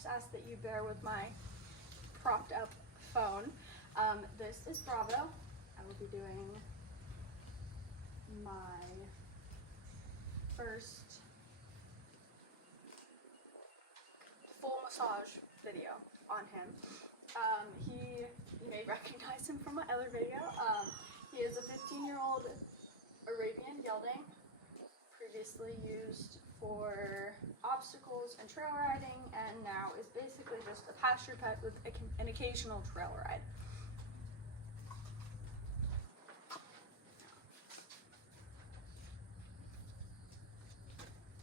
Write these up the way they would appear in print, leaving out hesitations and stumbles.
just ask that you bear with my propped up phone. This is Bravo. I will be doing my first full massage video on him. You may recognize him from my other video. He is a 15-year-old Arabian gelding, previously used for obstacles and trail riding, and now is basically just a pasture pet with an occasional trail ride.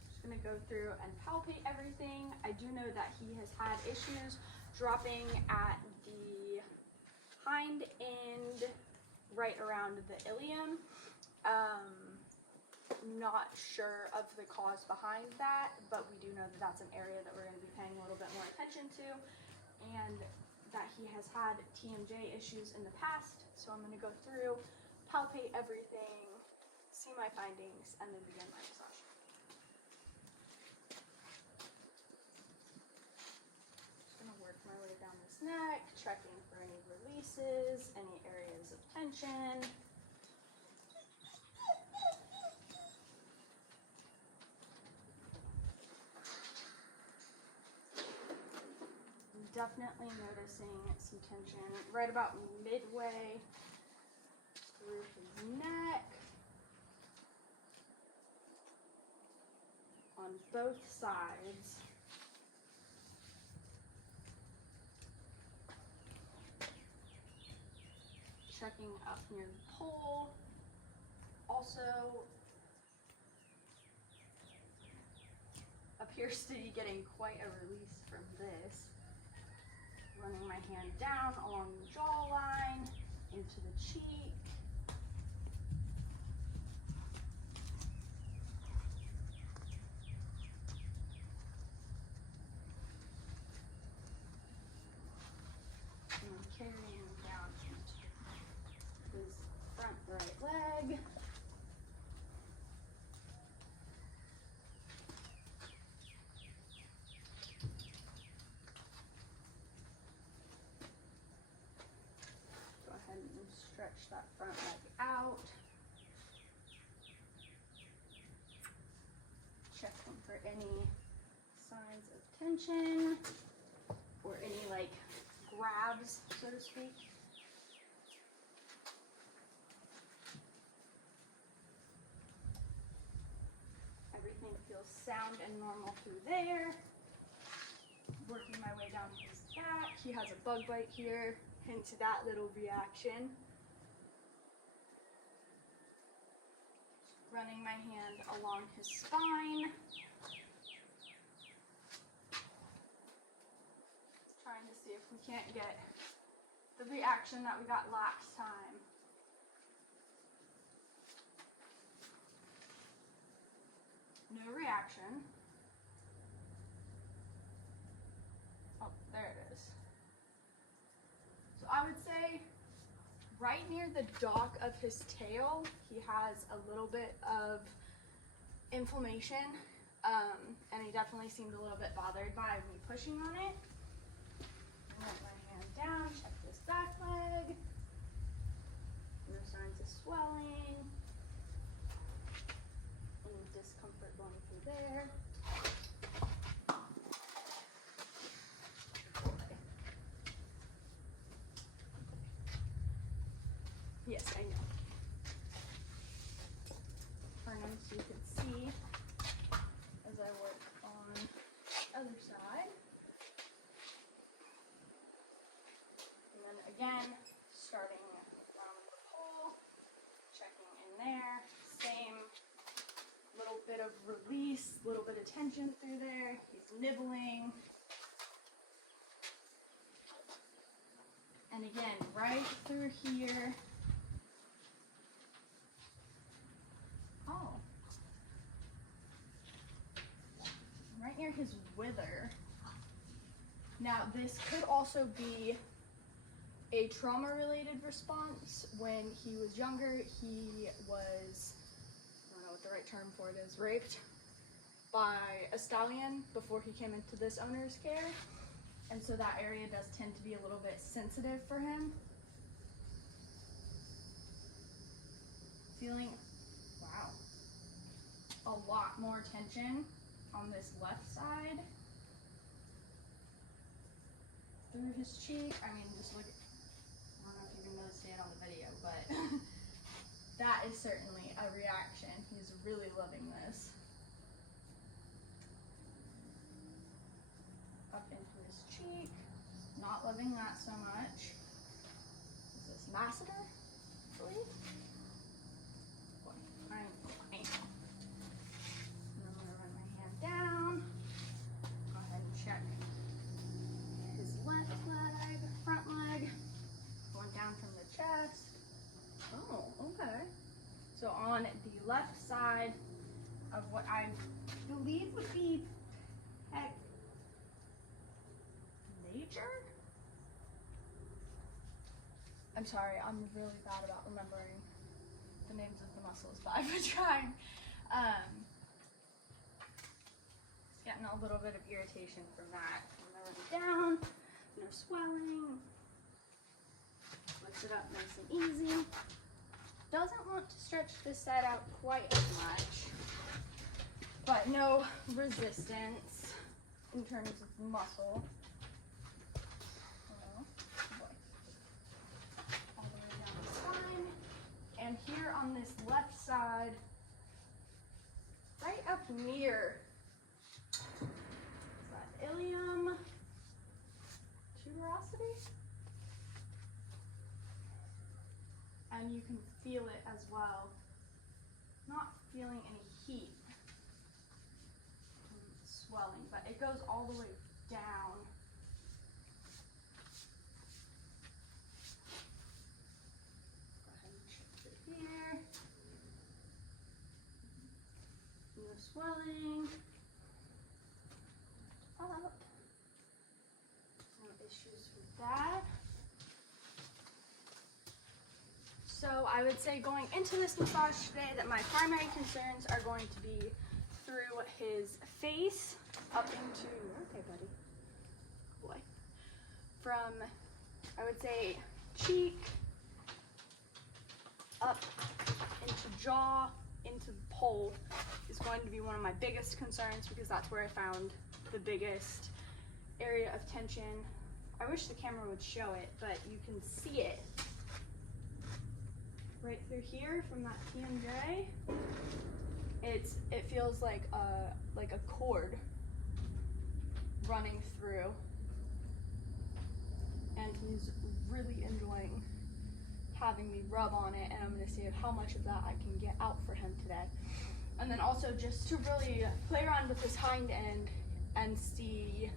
Just gonna go through and palpate everything. I do know that he has had issues dropping at the hind end right around the ilium. Not sure of the cause behind that, but we do know that that's an area that we're going to be paying a little bit more attention to, and that he has had TMJ issues in the past. So I'm going to go through, palpate everything, see my findings, and then begin my massage. Just going to work my way down this neck, checking for any releases, any areas of tension. Definitely noticing some tension right about midway through his neck, on both sides. Checking up near the pole. Also appears to be getting quite a release from this. Running my hand down along the jawline, into the cheek. And I'm carrying him down into his front right leg. Stretch that front leg out. Checking for any signs of tension or any like grabs, so to speak. Everything feels sound and normal through there. Working my way down his back. He has a bug bite here. Into that little reaction. Running my hand along his spine. Trying to see if we can't get the reaction that we got last time. No reaction. Oh, there it is. So I would say right near the dock of his tail, he has a little bit of inflammation, and he definitely seemed a little bit bothered by me pushing on it. Let my hand down, check this back leg. No signs of swelling. Any discomfort going through there. Yes, I know. Turn them so you can see as I work on the other side. And then again, starting around the pole, checking in there. Same little bit of release, little bit of tension through there. He's nibbling. And again, right through here. Right near his wither. Now, this could also be a trauma-related response. When he was younger, he was, I don't know what the right term for it is, raped by a stallion before he came into this owner's care. And so that area does tend to be a little bit sensitive for him. Feeling, wow, a lot more tension on this left side. Through his cheek. I mean, just look at, I don't know if you can notice it on the video, but that is certainly a reaction. He's really loving this. Up into his cheek. Not loving that so much. Is this masseter, I believe? And I'm going to run my hand down. Go ahead and check his left leg, front leg, going down from the chest. Oh, okay. So on the left side of what I believe would be pec major? I'm sorry, I'm really bad about remembering the names of the muscles, but I've been trying. It's getting a little bit of irritation from that. I'm gonna run it down, no swelling. Lift it up nice and easy. Doesn't want to stretch this side out quite as much, but no resistance in terms of muscle. All the way down the spine. And here on this left side, right up near that ilium tuberosity. And you can feel it as well. Not feeling any heat, swelling, but it goes all the way down. Go ahead and check it here. No swelling. Up. No issues with that. So I would say going into this massage today that my primary concerns are going to be through his face up into, okay buddy, boy, from I would say cheek, up into jaw, into the pole is going to be one of my biggest concerns because that's where I found the biggest area of tension. I wish the camera would show it, but you can see it. Right through here from that TMJ, it feels like a cord running through, and he's really enjoying having me rub on it, and I'm going to see how much of that I can get out for him today. And then also just to really play around with his hind end and see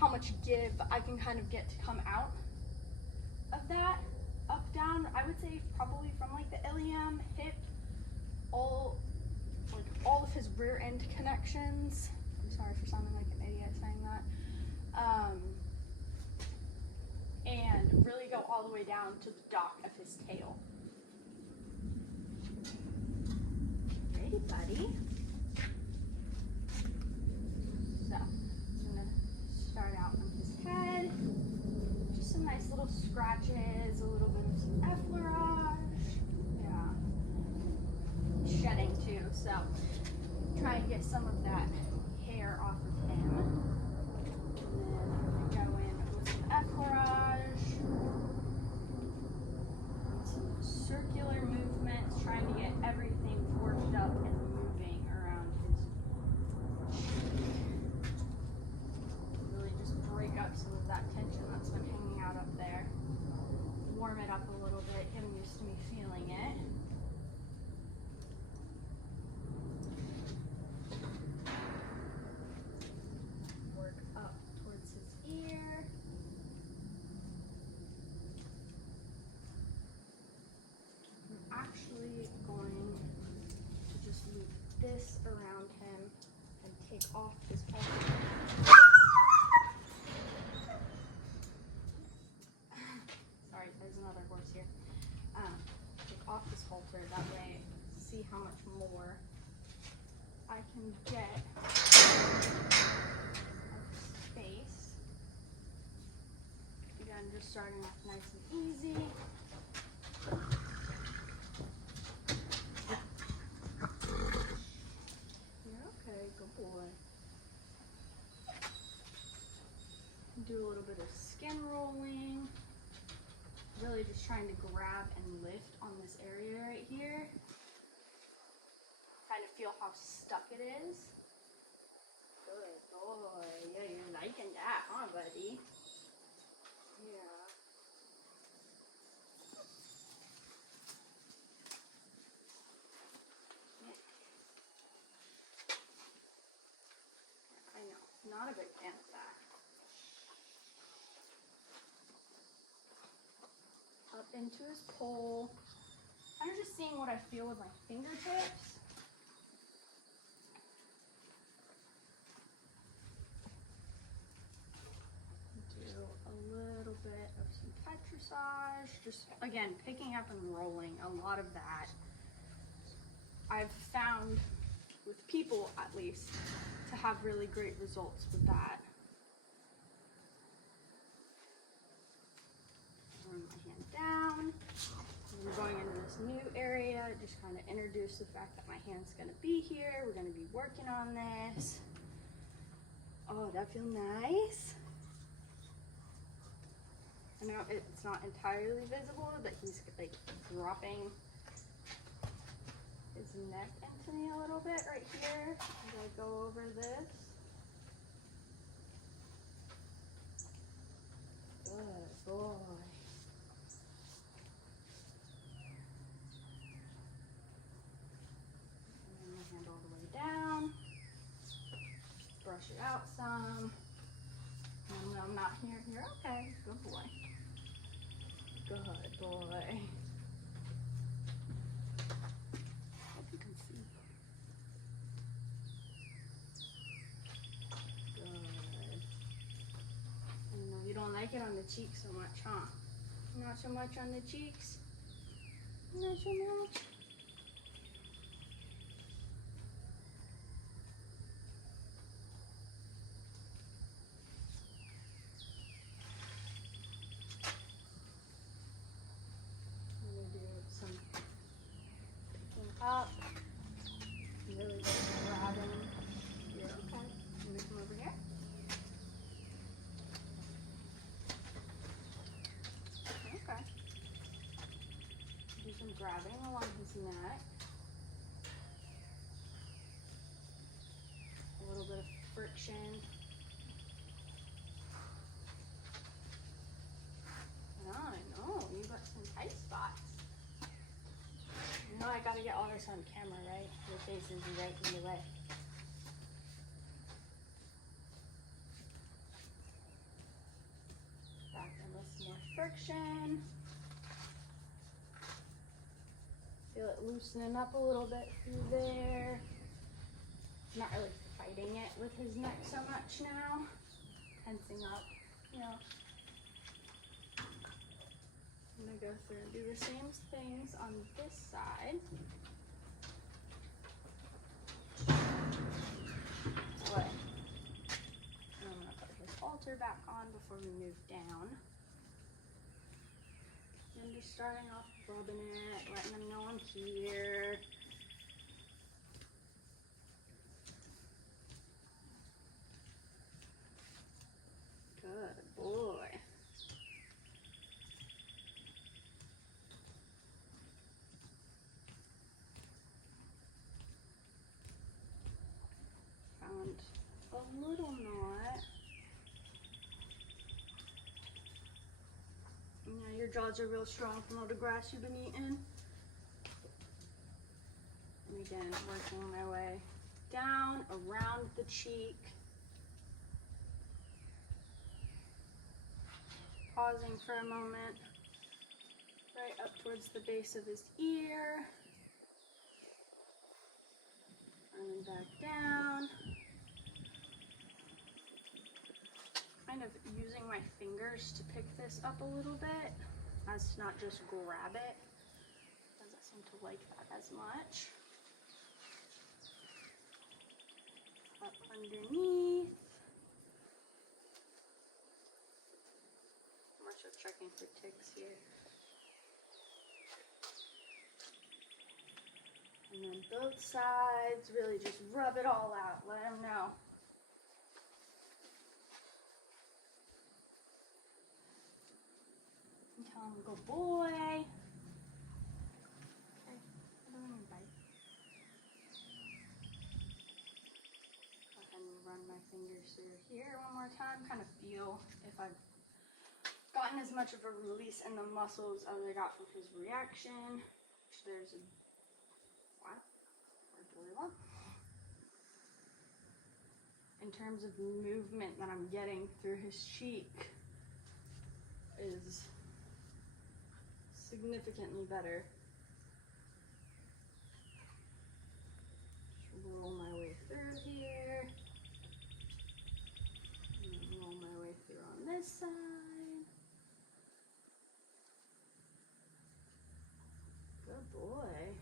how much give I can kind of get to come out of that. Up, down, I would say probably from like the ilium, hip, all of his rear end connections. I'm sorry for sounding like an idiot saying that. And really go all the way down to the dock of his tail. Ready, buddy? So, I'm gonna start out on his head. Just some nice little scratches, a little bit of some effleurage. Yeah. Shedding too, so try and get some of that hair off of him. And then go in with some effleurage. Some circular movements, trying to get everything worked up and moving around his cheek. Really just break up some of that tension that's been hanging out up there. Warm it up a little bit, get him used to me feeling it. Work up towards his ear. I'm actually going to just loop this around him and take off his palpitation. Sorry, there's another horse here. Take off this halter, that way see how much more I can get of space just starting off nice and easy. You're okay, good boy. Do a little bit of skin rolling. Really just trying to grab and lift on this area right here. Trying to feel how stuck it is. Good boy. Yeah, you're liking that, huh, buddy? Yeah. I know. Not a big fan of that. Up into his pole. I'm just seeing what I feel with my fingertips. Do a little bit of some petrissage. Just, again, picking up and rolling. A lot of that I've found, with people at least, to have really great results with that. Bring my hand down. I'm going into this new area, just kind of introduce the fact that my hand's going to be here. We're going to be working on this. Oh, that feels nice. I know it's not entirely visible, but he's like dropping his neck into me a little bit right here as I go over this. Good boy. Hand all the way down, brush it out some. No, I'm not here. You're okay. Good boy. Good boy. Hope you can see. Good. I know you don't like it on the cheeks so much, huh? Not so much on the cheeks. Not so much. Up, really just grabbing. You're okay. Let me come over here. Okay. Do some grabbing along his neck. A little bit of friction. I know, you got some tight spots. You know I gotta get all this on camera, right? Your face is right in the way. Back and with some more friction. Feel it loosening up a little bit through there. Not really fighting it with his neck so much now. Tensing up, you know. I'm gonna go through and do the same things on this side. What? And I'm gonna put his halter back on before we move down. And just starting off rubbing it, letting him know I'm here. Good boy. Found a little knot. You know, your jaws are real strong from all the grass you've been eating. And again, working my way down around the cheek. Pausing for a moment, right up towards the base of his ear. And then back down. Kind of using my fingers to pick this up a little bit, as to not just grab it. Doesn't seem to like that as much. Up underneath. More so Checking for ticks here. And then both sides, really just rub it all out. Let him know. And tell him, good boy. Okay, I don't want to bite. Go ahead and run my fingers through here one more time. Kind of feel if I've gotten as much of a release in the muscles as I got from his reaction. There's a what? Worked really well. In terms of movement that I'm getting through his cheek is significantly better. Just roll my way through here. And then roll my way through on this side. Good boy.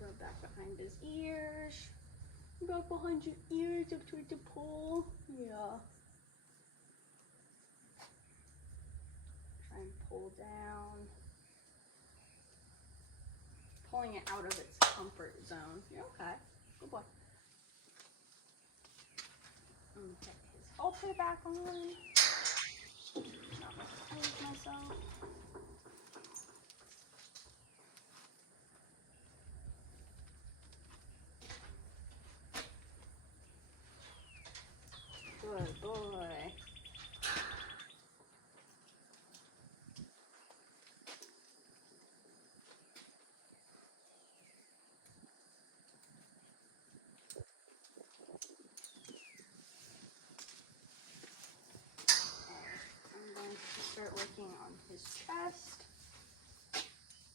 Go back behind his ears. Back behind your ears up toward the pole. Yeah. Try and pull down. Pulling it out of its comfort zone. You're okay. Good boy. I'm gonna get his halter back on. Not misplace myself. Good boy. I'm going to start working on his chest,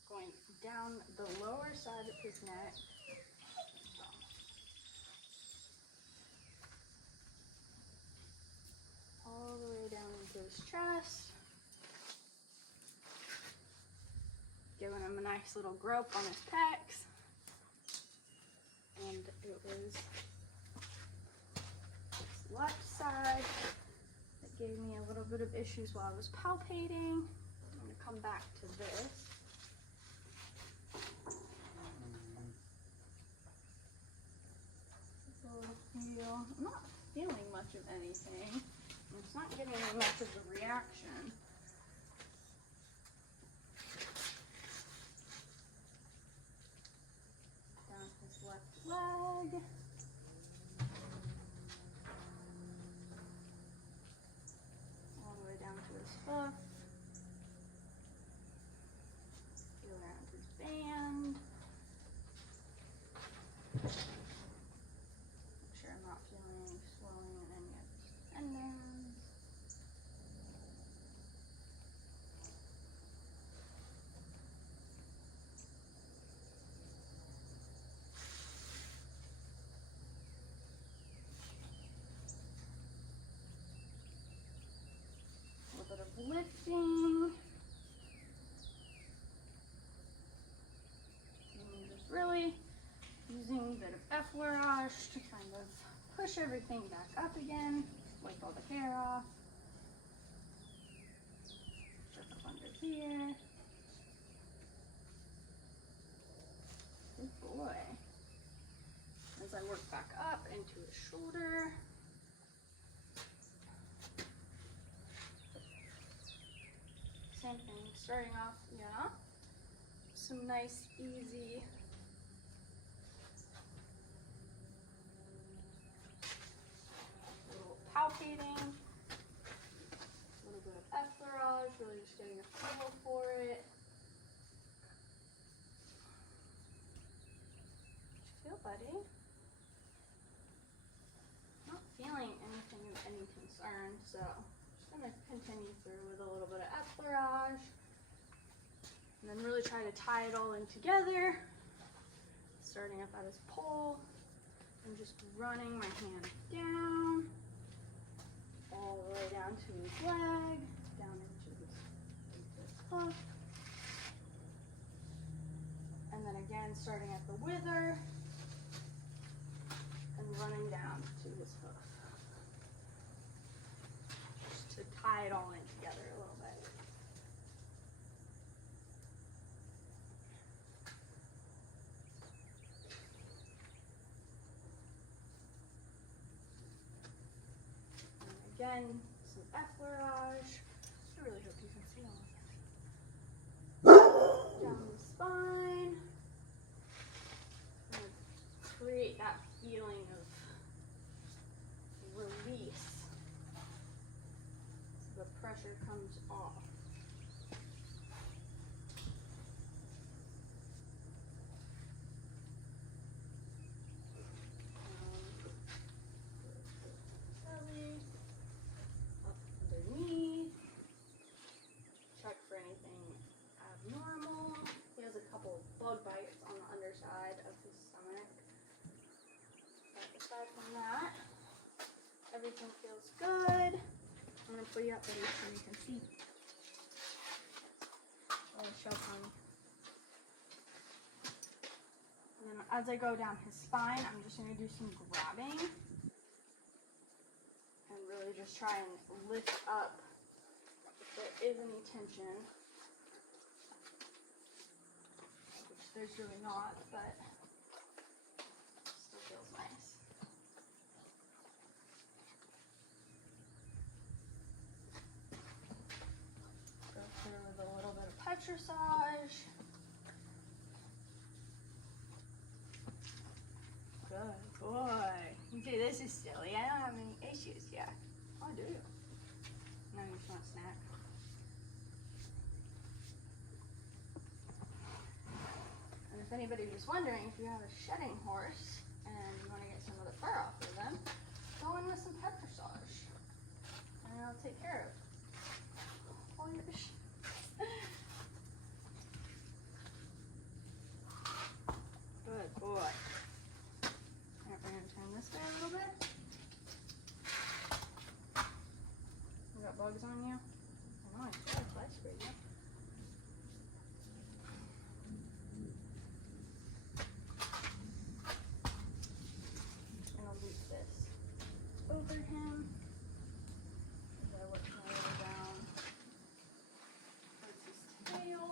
going down the lower side of his neck. All the way down into his chest. Giving him a nice little grope on his pecs. And it was this left side that gave me a little bit of issues while I was palpating. I'm going to come back to this. I'm not feeling much of anything. It's not giving me much of a reaction. Down his left leg. All the way down to his foot. Feel around his band. Make sure I'm not feeling any swelling in any of his tendons. A little bit of lifting. And just really using a bit of effleurage to kind of push everything back up again. Wipe all the hair off. Check up under here. Good boy. As I work back up into his shoulder. Same thing, starting off, yeah. Some nice, easy little palpating. A little bit of effleurage, really just getting a feel for it. How'd you feel, buddy? Not feeling anything of any concern, so just gonna continue through with a little bit of effleurage. And then really try to tie it all in together. Starting up at his pole and just running my hand down. All the way down to his leg, down into his hoof. And then again, starting at the wither and running down to his hoof. Just to it all in together a little bit. And again, some effleurage. I really hope you can see all of that. Down the spine. And create that feeling of release. So the pressure comes off. Belly, up underneath. Check for anything abnormal. He has a couple bug bites on the underside of his stomach. But aside from that, everything feels good. I'm going to put you up there so you can see. I'll show some. And then as I go down his spine, I'm just going to do some grabbing. And really just try and lift up if there is any tension. Which there's really not, but still feels nice. Go through with a little bit of petrissage. Good boy. You say this is silly. I don't have any issues yet. Oh, do you? Now you just want a snack. And if anybody was wondering, if you have a shedding horse and you want to get some of the fur off of them, go in with some petrissage. And it'll take care of all your issues. Good boy. Alright, we're going to turn this way a little bit. You got bugs on you? I know, I tried twice for you. And I'll loop this over him as I work my way down towards his tail.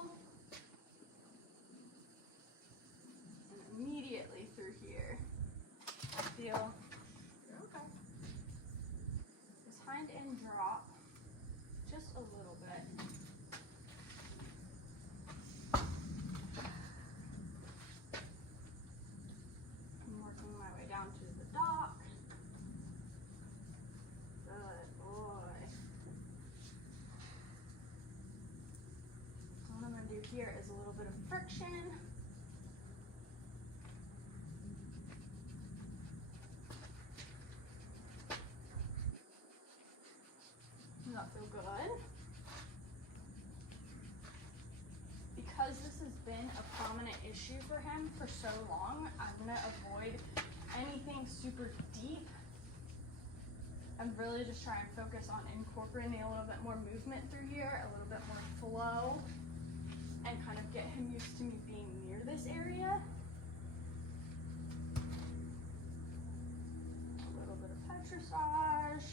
And immediately through here, I feel you're okay. His hind end drop just a little bit. I'm working my way down to the dock. Good boy. So what I'm going to do here is a little bit of friction. Does that feel good? Because this has been a prominent issue for him for so long, I'm going to avoid anything super deep and really just try and focus on incorporating a little bit more movement through here, a little bit more flow, and kind of get him used to me being near this area. A little bit of petrissage,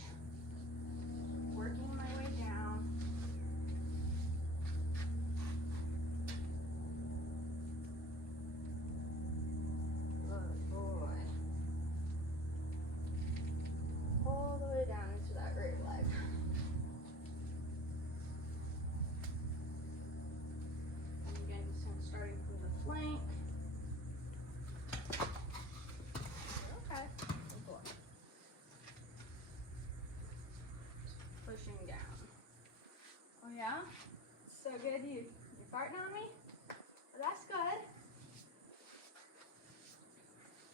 working my way down. Good boy. All the way down into that right leg. And again, just starting from the flank. Okay. Good boy. Pushing down. Oh yeah? So good. You farting on me? Well, that's good.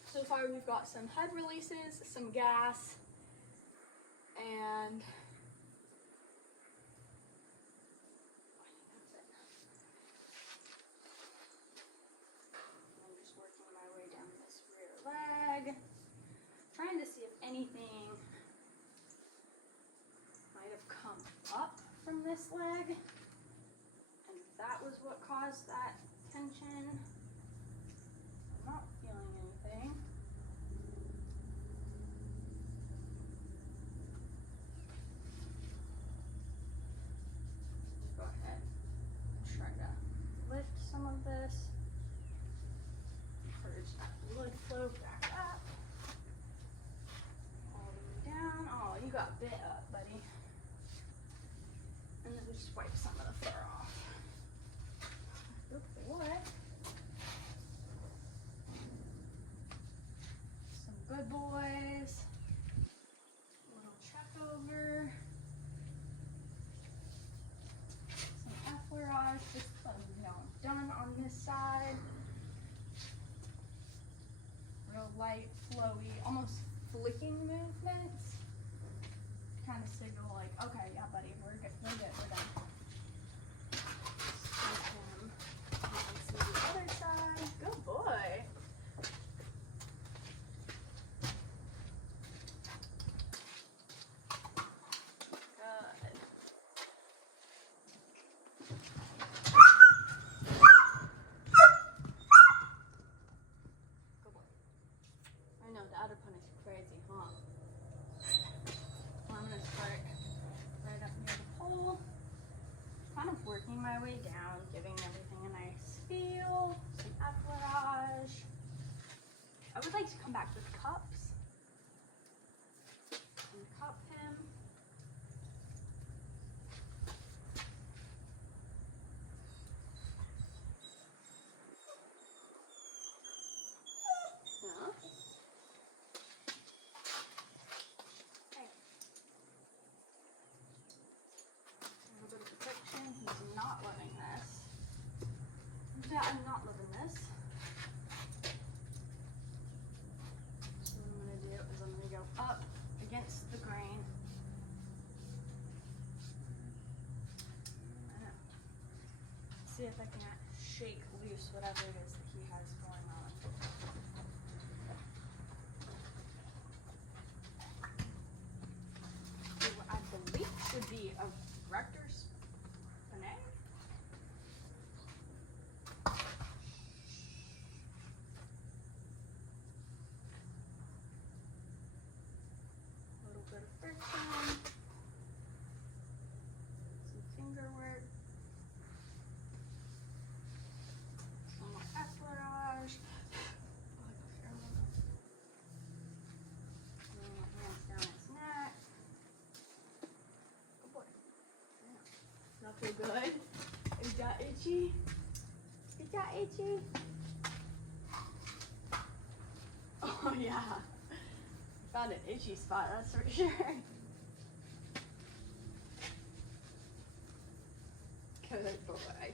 So far we've got some head releases, some gas, and I'm just working my way down this rear leg, trying to see if anything might have come up from this leg, and that was what caused that tension. I'm not feeling anything. flow back up. All the way down. Oh, you got bit up, buddy. And then just wipe some of the fur off. Good boy. Some good boys. A little check over. Some effleurage, just done on this side. Real light, flowy, almost flicking movements. Kind of signal like, okay, yeah, buddy, we're good, we're done. See the other side. Good boy. Dad would punish crazy, huh? I'm gonna start right up near the pole. Kind of working my way down, giving everything a nice feel, some effleurage. I would like to come back with cups and cup him. He's not loving this. Yeah, I'm not loving this. So what I'm going to do is I'm going to go up against the grain. I know. See if I can shake loose whatever it is that he has going on. So what I believe should be a rector's spinning. A little bit of friction, some finger work, some more effleurage. Hands down its neck. Good boy. Not feel good? Is that itchy? Is that itchy? Oh yeah. Found an itchy spot, that's for sure. Good boy.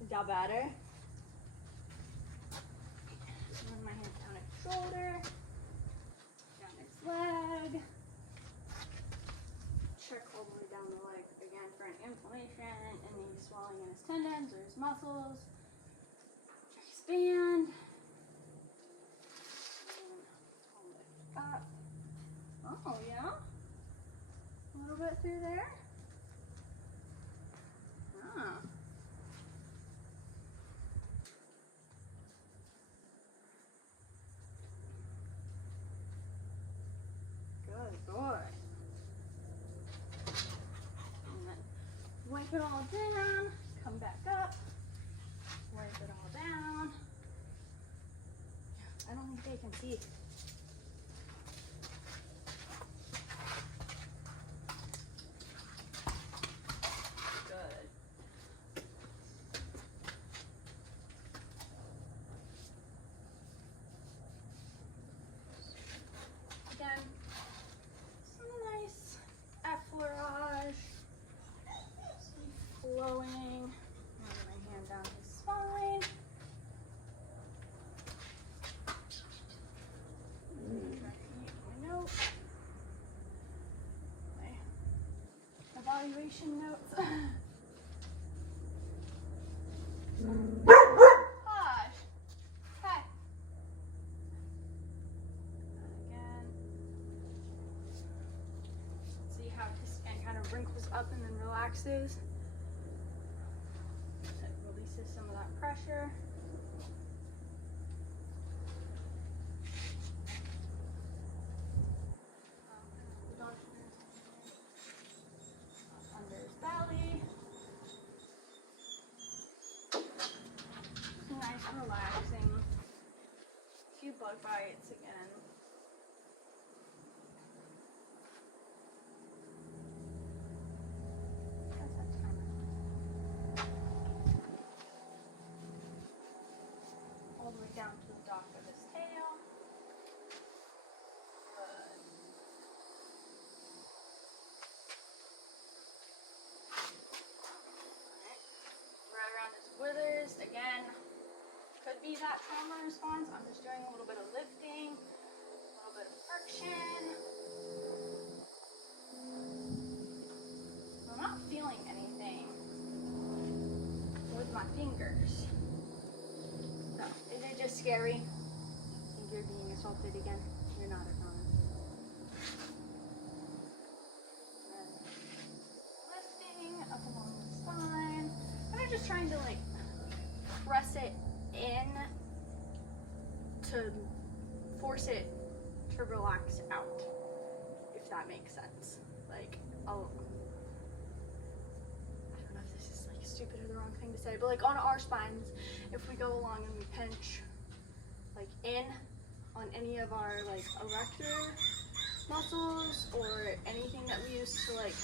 Is that better? Run my hand down its shoulder, down its leg. Check all the way down the leg again for an inflammation, any swelling in his tendons or his muscles. Expand. Hold it up. Oh yeah. A little bit through there. Ah. Good boy. And then wipe it all down, come back up, wipe it all down. I don't think they can see. Good. Again, some nice effleurage, some flowing. Run my hand down his spine. Try to use my note. My evaluation notes. Gosh. Hey. Again. See how his skin kind of wrinkles up and then relaxes. It releases some of that pressure. Under his belly. Nice, relaxing. A few bug bites again. All the way down to the dock of his tail. Good. Right around his withers again. Could be that trauma response. I'm just doing a little bit of lifting, a little bit of friction. I'm not feeling anything with my fingers. No, is it just scary? Think you're being assaulted again? You're not, I promise. Lifting up along the spine. I'm just trying to like press it in to force it to relax out, if that makes sense. Like, I don't know if this is like stupid or the wrong thing to say, but like on our spines, if we go along and we pinch like in on any of our like erector muscles or anything that we use to like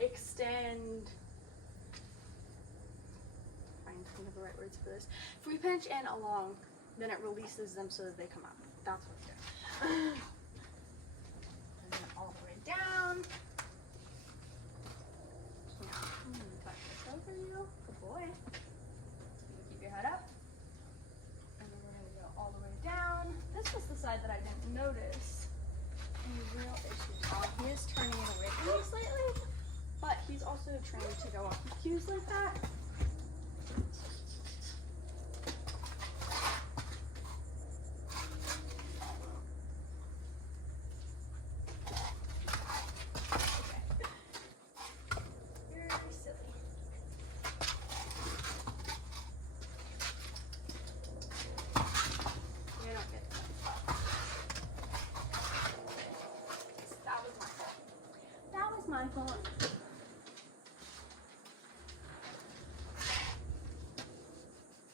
extend, think of the right words for this. If we pinch in along, then it releases them so that they come out. That's what we do. And then all the way down. Now, I'm going to touch this over you. Good boy. Keep your head up. And then we're going to go all the way down. This was the side that I didn't notice any real issue. He is turning it away from me slightly, but he's also trained to go off the cues like that. My fault.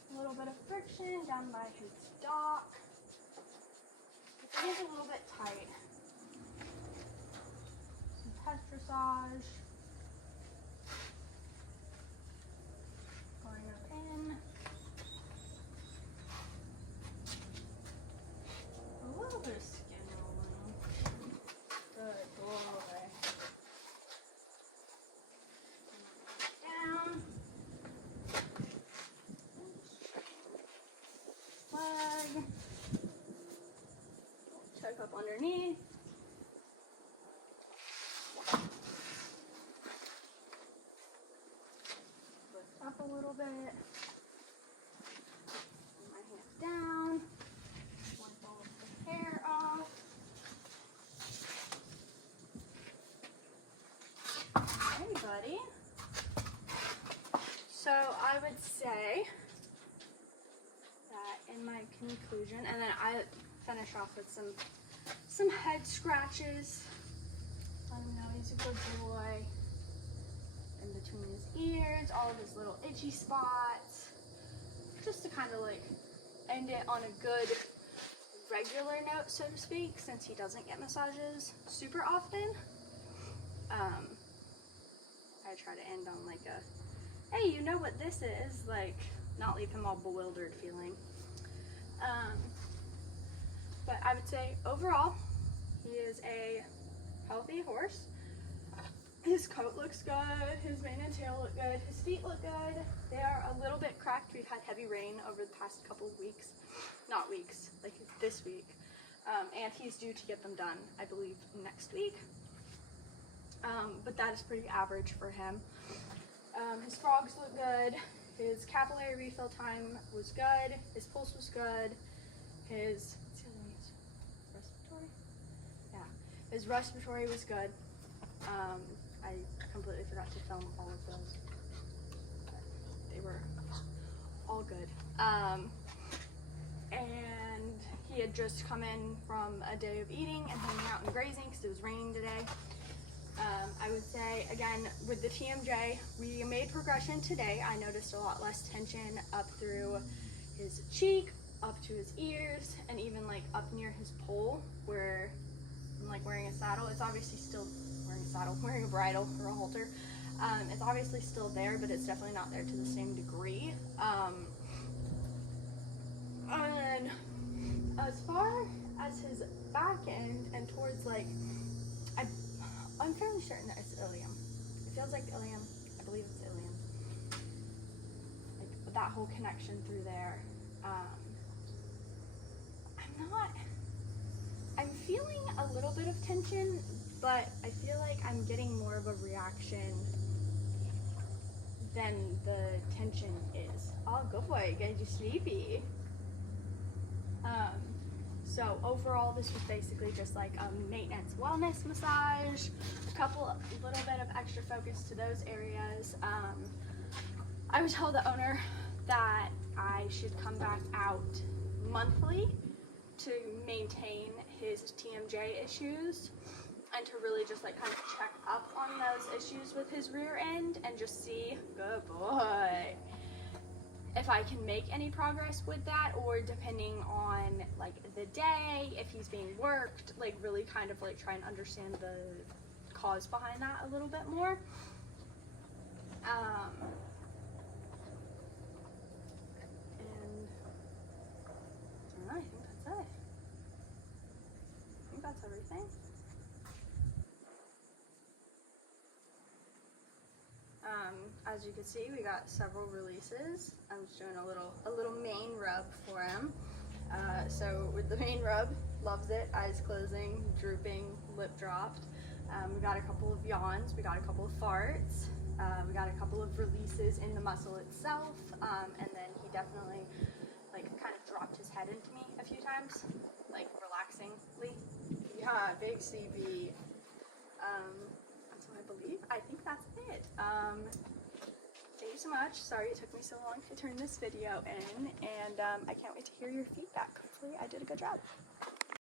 A little bit of friction down by his dock. It is a little bit tight. Some test dressage. Going up in. A little bit of skin rolling. Good boy. Check up underneath. Lift up a little bit. Put my hand down. Wipe all of the hair off. Hey, buddy. So I would say that in my conclusion, and then I finish off with some head scratches. Let him know he's a good boy. In between his ears, all of his little itchy spots. Just to kind of like end it on a good regular note, so to speak, since he doesn't get massages super often. I try to end on like a, hey, you know what this is, like not leave him all bewildered feeling. But I would say overall, he is a healthy horse. His coat looks good, his mane and tail look good, his feet look good. They are a little bit cracked. We've had heavy rain over the past couple of weeks. Not weeks, like this week. And he's due to get them done, I believe, next week. But that is pretty average for him. His frogs look good. His capillary refill time was good. His pulse was good. His, what's the other name? Respiratory? Yeah. His respiratory was good. I completely forgot to film all of those. But they were all good. And he had just come in from a day of eating and hanging out and grazing because it was raining today. I would say, again, with the TMJ, we made progression today. I noticed a lot less tension up through his cheek, up to his ears and even like up near his pole where I'm like wearing a saddle. It's obviously still wearing a saddle, wearing a bridle or a halter. It's obviously still there, but it's definitely not there to the same degree. And as far as his back end and towards like, I'm fairly certain that it's ilium. It feels like ilium. I believe it's ilium. Like that whole connection through there. I'm feeling a little bit of tension, but I feel like I'm getting more of a reaction than the tension is. Oh, good boy, getting you sleepy. So overall, this was basically just like a maintenance wellness massage, a little bit of extra focus to those areas. I would tell the owner that I should come back out monthly to maintain his TMJ issues and to really just like kind of check up on those issues with his rear end and just see, good boy, if I can make any progress with that, or depending on like the day, if he's being worked, like really kind of like try and understand the cause behind that a little bit more. And I think that's it. I think that's everything. As you can see, we got several releases. I'm just doing a little main rub for him. So with the main rub, loves it, eyes closing, drooping, lip dropped. We got a couple of yawns, we got a couple of farts, we got a couple of releases in the muscle itself, and then he definitely like kind of dropped his head into me a few times, like relaxingly. Yeah, big CB. So I think that's it. Thank you so much. Sorry it took me so long to turn this video in, and I can't wait to hear your feedback. Hopefully I did a good job.